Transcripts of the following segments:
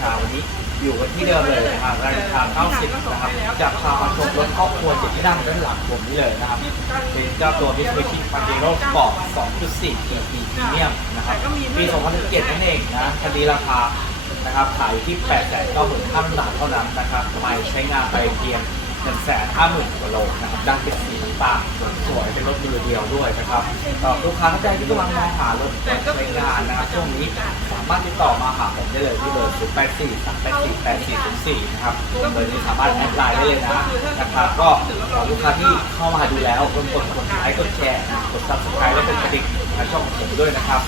ชาวันนี้อยู่กันที่เดิมเลยนะครับราคา90นะครับจะพามาชมรถครอบครัวเจ็ดที่นั่งด้านหลังผมนี่เลยนะครับ เป็นเจ้าตัว Mitsubishi Pajero Sport 2.4 TT Premium นะครับปี2017นั่นเองนะคันนี้ราคานะครับขายอยู่ที่8 9 5 0 0 0บาทเท่านั้นนะครับไม่ใช้งานไปเพียง 1 5 0 0 0 0กว่าโลนะครับด้านเป็นสีต่างสวยเป็นรถมือเดียวด้วยนะครับสำหรับลูกค้าท่านใดที่กำลังมองหารถใช้งานนะครับช่วงนี้สามารถติดต่อมาหาผมได้เลยที่เบอร์0 8 4 3 8 4 8 4 0 4นะครับเบอร์นี้สามารถแอดไลน์ได้เลยนะนะครับก็ลูกค้าที่เข้ามาดูแล้วกดกดกดไลค์กดแชร์กด subscribe และกดกระดิ่งช่องของผมด้วยนะครับ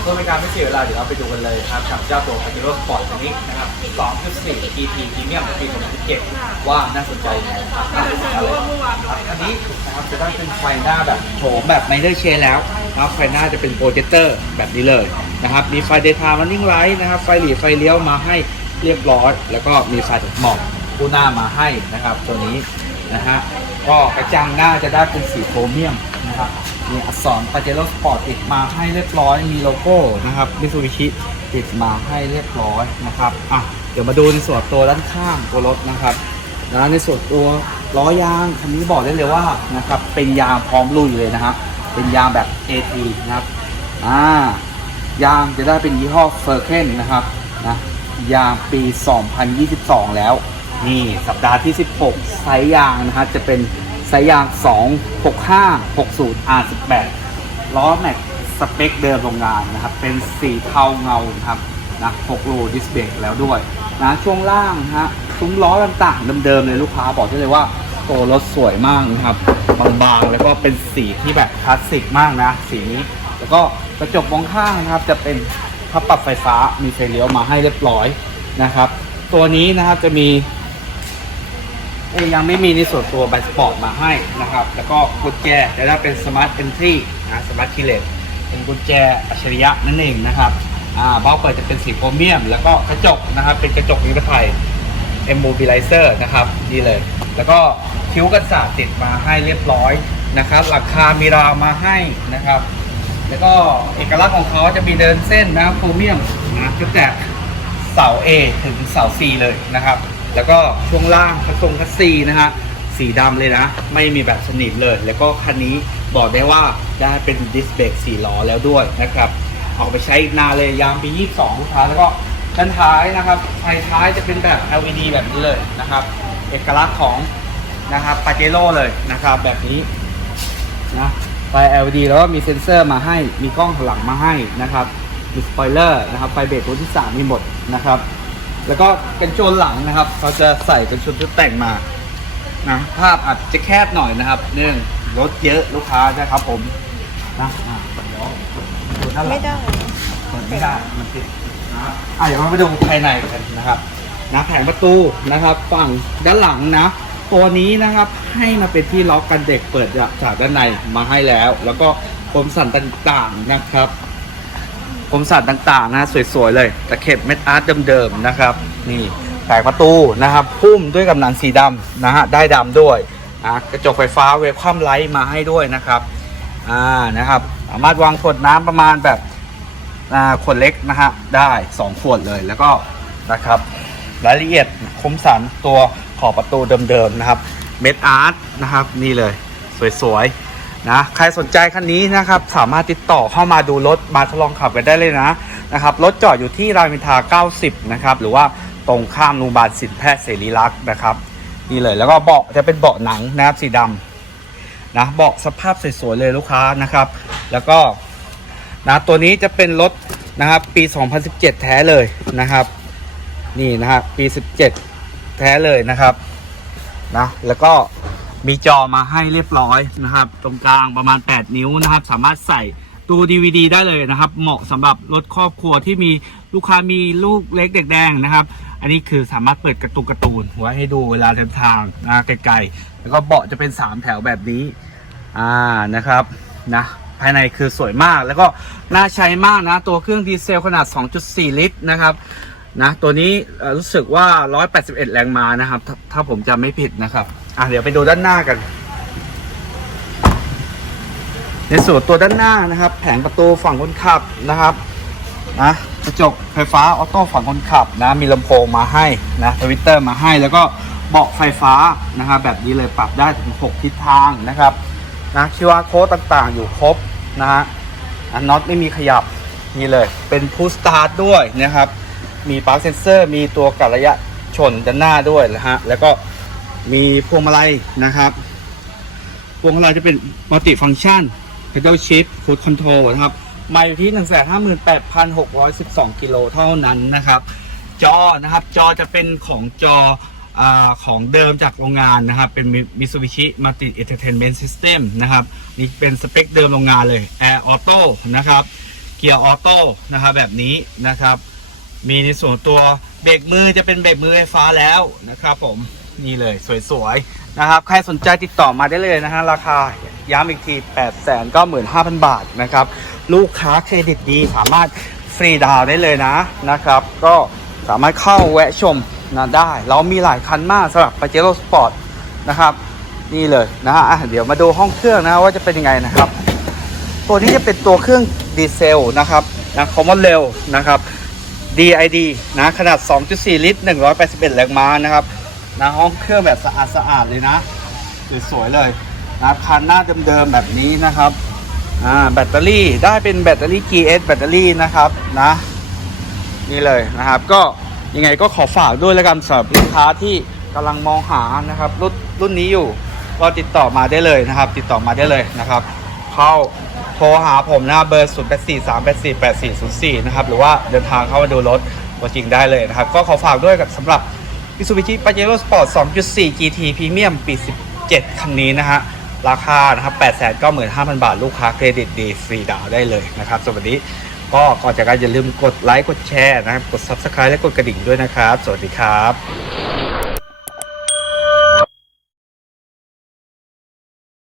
เพื่อเป็นการไม่เสียเวลาเดี๋ยวเราไปดูกันเลยครับกับเจ้าตัว Pajero Sport คันนี้นะครับ 2.4 GT Premium ปี2017ว่าน่าสนใจยังไงครับอันนี้นะครับจะได้เป็นไฟหน้าแบบโฉมแบบไมเนอร์เชนแล้วนะครับไฟหน้าจะเป็นโปรเจคเตอร์แบบนี้เลยนะครับ มีไฟ Daytime Running Light นะครับ ไฟหลีไฟเลี้ยวมาให้เรียบร้อย แล้วก็มีไฟหมอกคู่หน้ามาให้นะครับ ตัวนี้นะฮะก็กระจังหน้าจะได้เป็นสีโครเมียมนะครับ มีอักษร Pajero Sport ติดมาให้เรียบร้อย มีโลโก้นะครับ Mitsubishi ติดมาให้เรียบร้อยนะครับอะเดี๋ยวมาดูในส่วนตัวด้านข้างตัวรถนะครับนะในส่วนตัวล้อยางคันนี้บอกได้เลยว่านะครับเป็นยางพร้อมลุยเลยนะฮะเป็นยางแบบ AT นะครับอ่ายางจะได้เป็นยี่ห้อเฟอร์เคนนะครับนะยางปี 2022 แล้ว นี่สัปดาห์ที่ 16 ไซส์ยางนะฮะจะเป็น ส์ยยาง 265 60 R18 ล้อแม็กสเปคเดิมโรงงานนะครับ เป็นสีเทาเงานครับนะ6โลดิสเบรกแล้วด้วยนะช่วงล่างนะฮะซุ้มล้อต่างๆเดิมๆเลยลูกค้าบอกได้เลยว่าตัวรถสวยมากนะครับบางๆ แล้วก็เป็นสีที่แบบคลาสสิกมากนะ สีนี้แล้วก็กระจกมองข้างนะครับ จะเป็นพับปรับไฟฟ้ามีไฟเลี้ยวมาให้เรียบร้อยนะครับ ตัวนี้นะครับจะมี เอ้ยยังไม่มีในส่วนตัวไบสปอร์ตมาให้นะครับ แล้วก็กุญแจจะได้เป็นสมาร์ทเอนทรีนะสมาร์ทคีเลสเป็นกุญแจอัจฉริยะนั่นเองนะครับอ่าเบ้าเปิดจะเป็นสีโครเมียม แล้วก็กระจกนะครับ เป็นกระจกนิรภัย e m m o b i l i z e r นะครับนี่เลย แล้วก็คิ้วกันศาสตร์ติดมาให้เรียบร้อยนะครับหลังคามีราวมาให้นะครับ แล้วก็เอกลักษณ์ของเขาจะมีเดินเส้นนะโครเมียมนะก็แต่เสา A ถึงเสา C เลยนะครับ แล้วก็ช่วงล่างกระทรงคัสซีนะฮะสีดำเลยนะ ไม่มีแบบสนิมเลย แล้วก็คันนี้บอกได้ว่าได้เป็นดิสเบรก4ล้อแล้วด้วยนะครับเอาไปใช้อีกนานเลยยามปี 22 ลูกค้าแล้วก็ด้านท้ายนะครับไฟท้ายจะเป็นแบบ LED แบบนี้เลยนะครับ เอกลักษณ์ของนะครับปาเจโร่เลยนะครับ แบบนี้นะไฟ LED แล้วก็มีเซ็นเซอร์มาให้มีกล้องหันหลังมาให้นะครับมีสปอยเลอร์นะครับไฟเบรกตัวที่ 3 มีหมดนะครับ แล้วก็กันชนหลังนะครับเขาจะใส่กันชนชุดแต่งมานะภาพอาจจะแคบหน่อยนะครับ เนื่องรถเยอะลูกค้านะครับผมนะอะเดี๋ยวดูด้านหลังไม่ได้เปิดไม่ได้มันติดนะครับอะเดี๋ยวเราไปดูภายในกันนะครับนะแผงประตูนะครับ ฝั่งด้านหลังนะ ตัวนี้นะครับให้มาเป็นที่ล็อกกันเด็กเปิดจากด้านในมาให้แล้ว แล้วก็คมสันต่างๆนะครับ คมสันต่างๆนะสวยๆเลยตะเข็บเม็ดอาร์ตเดิมๆนะครับ นี่แผงประตูนะครับพุ่มด้วยกำนันสีดำนะฮะได้ดำด้วยนะกระจกไฟฟ้าเวลคัมไลท์มาให้ด้วยนะครับอ่านะครับสามารถวางขวดน้ำประมาณแบบอ่าขวดเล็กนะฮะได้ 2 ขวดเลยแล้วก็นะครับรายละเอียดคมสันตัวขอบประตูเดิมๆนะครับเม็ดอาร์ตนะครับนี่เลยสวยๆ นะใครสนใจคันนี้นะครับสามารถติดต่อเข้ามาดูรถมาทดลองขับกันได้เลยนะนะครับรถจอดอยู่ที่รามอินทรา90 นะครับ หรือว่าตรงข้ามโรงพยาบาลสินแพทย์เสรีรักษ์นะครับนี่เลยแล้วก็เบาะจะเป็นเบาะหนังนะครับสีดำนะเบาะสภาพสวยๆเลยลูกค้านะครับ แล้วก็นะตัวนี้จะเป็นรถนะครับปี 2017 แท้เลยนะครับ นี่นะครับปี 17 แท้เลยนะครับนะแล้วก็ มีจอมาให้เรียบร้อยนะครับ ตรงกลางประมาณ 8 นิ้วนะครับ สามารถใส่ตู้ DVD ได้เลยนะครับ เหมาะสำหรับรถครอบครัวที่มีลูกค้ามีลูกเล็กเด็กแดงนะครับ อันนี้คือสามารถเปิดกร์ตูนกร์ตูนไว้ให้ดูเวลาเดินทางนะไกลๆ แล้วก็เบาะจะเป็น 3 แถวแบบนี้ อ่านะครับนะภายในคือสวยมากแล้วก็น่าใช้มากนะ ตัวเครื่องดีเซลขนาด 2.4 ลิตรนะครับ นะตัวนี้รู้สึกว่า 181 แรงม้านะครับถ้าถ้าผมจำไม่ผิดนะครับ อะเดี๋ยวไปดูด้านหน้ากัน ในส่วนตัวด้านหน้านะครับ แผงประตูฝั่งคนขับนะครับนะกระจกไฟฟ้าออโต้ฝั่งคนขับนะมีลำโพงมาให้นะทวิตเตอร์มาให้แล้วก็เบาะไฟฟ้านะครับแบบนี้เลยปรับได้ถึง 6 ทิศทางนะครับนะ QR code ต่างๆ อยู่ครบนะฮะอันน็อตไม่มีขยับนี่เลยเป็นพูสตาร์ทด้วยนะครับ มีปาร์คเซนเซอร์ มีตัวกัดระยะชนด้านหน้าด้วยนะฮะ แล้วก็มีพวงมาลัยนะครับ พวงมาลัยจะเป็นมัลติฟัง c t ชัน pedal shift cruise control นะครับ มาอยู่ที่ 158,612 กิโลเท่านั้นนะครับ จอนะครับ จอจะเป็นของจออาของเดิมจากโรงงานนะครับ เป็น Mitsubishi Multi Entertainment System นะครับ นี่เป็นสเปคเดิมโรงงานเลย Air Auto นะครับ เกียร์ออโต้นะครับแบบนี้นะครับ มีในส่วนตัวเบรกมือจะเป็นเบรกมือไฟฟ้าแล้วนะครับ ผมนี่เลยสวยๆนะครับ ใครสนใจติดต่อมาได้เลยนะฮะราคาย้ำอีกที 8 9 5 0 0 0 บาทนะครับ ลูกค้าเครดิตดีสามารถฟรีดาวน์ได้เลยนะนะครับ ก็สามารถเข้าแวะชมนะได้ เรามีหลายคันมากสำหรับ Pajero Sport นะครับ นี่เลยนะฮะอะเดี๋ยวมาดูห้องเครื่องนะว่าจะเป็นยังไงนะครับ ตัวนี้จะเป็นตัวเครื่องดีเซลนะครับนะคอมมอนเร็วนะครับ DID นะขนาด 2.4 ลิตร 181 แรงม้านะครับนะห้องเครื่องแบบสะอาดสะอาดเลยนะ สวยๆเลยนะคันหน้าเดิมๆแบบนี้นะครับอ่าแบตเตอรี่ได้เป็นแบตเตอรี่ GS แบตเตอรี่นะครับนะนี่เลยนะครับก็ยังไงก็ขอฝากด้วยแล้วกันสำหรับลูกค้าที่กำลังมองหานะครับรุ่นรุ่นนี้อยู่ก็ติดต่อมาได้เลยนะครับ ติดต่อมาได้เลยนะครับ เข้า โทรหาผมนะเบอร์0 8 4 3 8 4 8 4 0 4นะครับหรือว่าเดินทางเข้ามาดูรถตัวจริงได้เลยนะครับ ก็ขอฝากด้วยกับสำหรับ Mitsubishi Pajero Sport 2.4 GT Premium ปี 17 คันนี้นะฮะราคานะครับ895,000 บาท ลูกค้าเครดิตดีฟรีดาวได้เลยนะครับสวัสดีก็ก่อนจากกันอย่าลืมกดไลค์กดแชร์นะครับ กด Subscribe และกดกระดิ่งด้วยนะครับ สวัสดีครับ